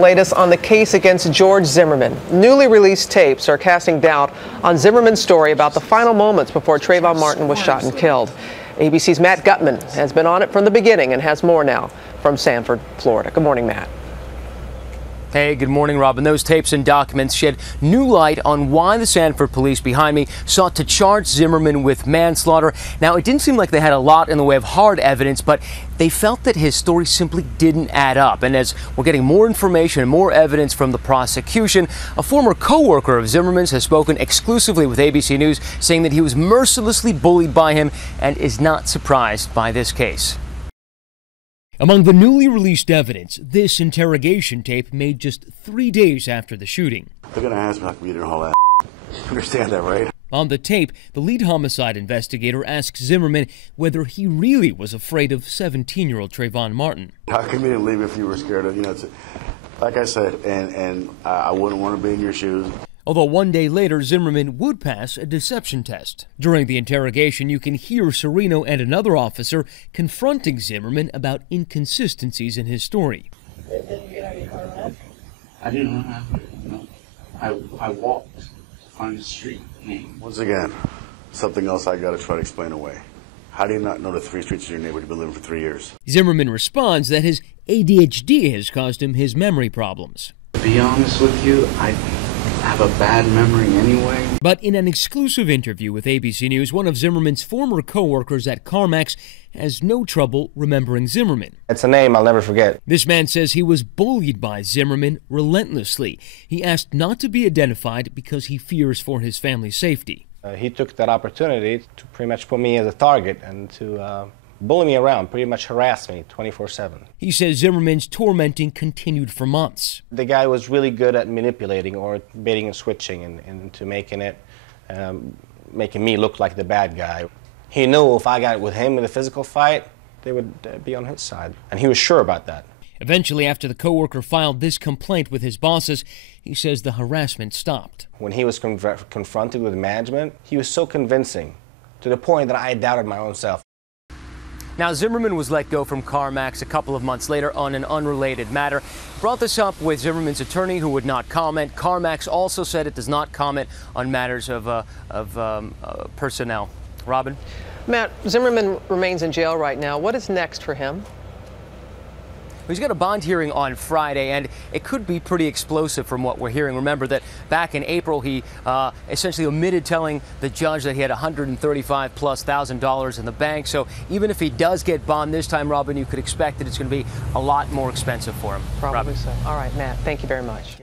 Latest on the case against George Zimmerman. Newly released tapes are casting doubt on Zimmerman's story about the final moments before Trayvon Martin was shot and killed. ABC's Matt Gutman has been on it from the beginning and has more now from Sanford, Florida. Good morning, Matt. Hey, good morning, Robin. Those tapes and documents shed new light on why the Sanford police behind me sought to charge Zimmerman with manslaughter. Now, it didn't seem like they had a lot in the way of hard evidence, but they felt that his story simply didn't add up. And as we're getting more information and more evidence from the prosecution, a former co-worker of Zimmerman's has spoken exclusively with ABC News, saying that he was mercilessly bullied by him and is not surprised by this case. Among the newly released evidence, this interrogation tape made just 3 days after the shooting. They're going to ask me not to be eating all that. Understand that, right? On the tape, the lead homicide investigator asks Zimmerman whether he really was afraid of 17-year-old Trayvon Martin. How come you didn't leave if you were scared of, it's, like I said, and I wouldn't want to be in your shoes. Although 1 day later, Zimmerman would pass a deception test. During the interrogation, you can hear Serino and another officer confronting Zimmerman about inconsistencies in his story. I didn't run after it, no. I walked to find the street name. Once again, something else I got to try to explain away. How do you not know the 3 streets in your neighborhood you've been living for 3 years? Zimmerman responds that his ADHD has caused him his memory problems. To be honest with you, I have a bad memory anyway. But in an exclusive interview with ABC News, one of Zimmerman's former co-workers at CarMax has no trouble remembering Zimmerman. It's a name I'll never forget. This man says he was bullied by Zimmerman relentlessly. He asked not to be identified because he fears for his family's safety. He took that opportunity to pretty much put me as a target and to bully me around, pretty much harass me 24/7. He says Zimmerman's tormenting continued for months. The guy was really good at manipulating or baiting and switching and into making me look like the bad guy. He knew if I got with him in a physical fight, they would be on his side, and he was sure about that. Eventually, after the co-worker filed this complaint with his bosses, he says the harassment stopped. When he was confronted with management, he was so convincing to the point that I doubted my own self. Now, Zimmerman was let go from CarMax a couple of months later on an unrelated matter. Brought this up with Zimmerman's attorney, who would not comment. CarMax also said it does not comment on matters of personnel. Robin? Matt, Zimmerman remains in jail right now. What is next for him? He's got a bond hearing on Friday, and it could be pretty explosive from what we're hearing. Remember that back in April, he essentially omitted telling the judge that he had $135,000+ in the bank. So even if he does get bond this time, Robin, you could expect that it's going to be a lot more expensive for him. Probably Robin. so. All right, Matt, thank you very much.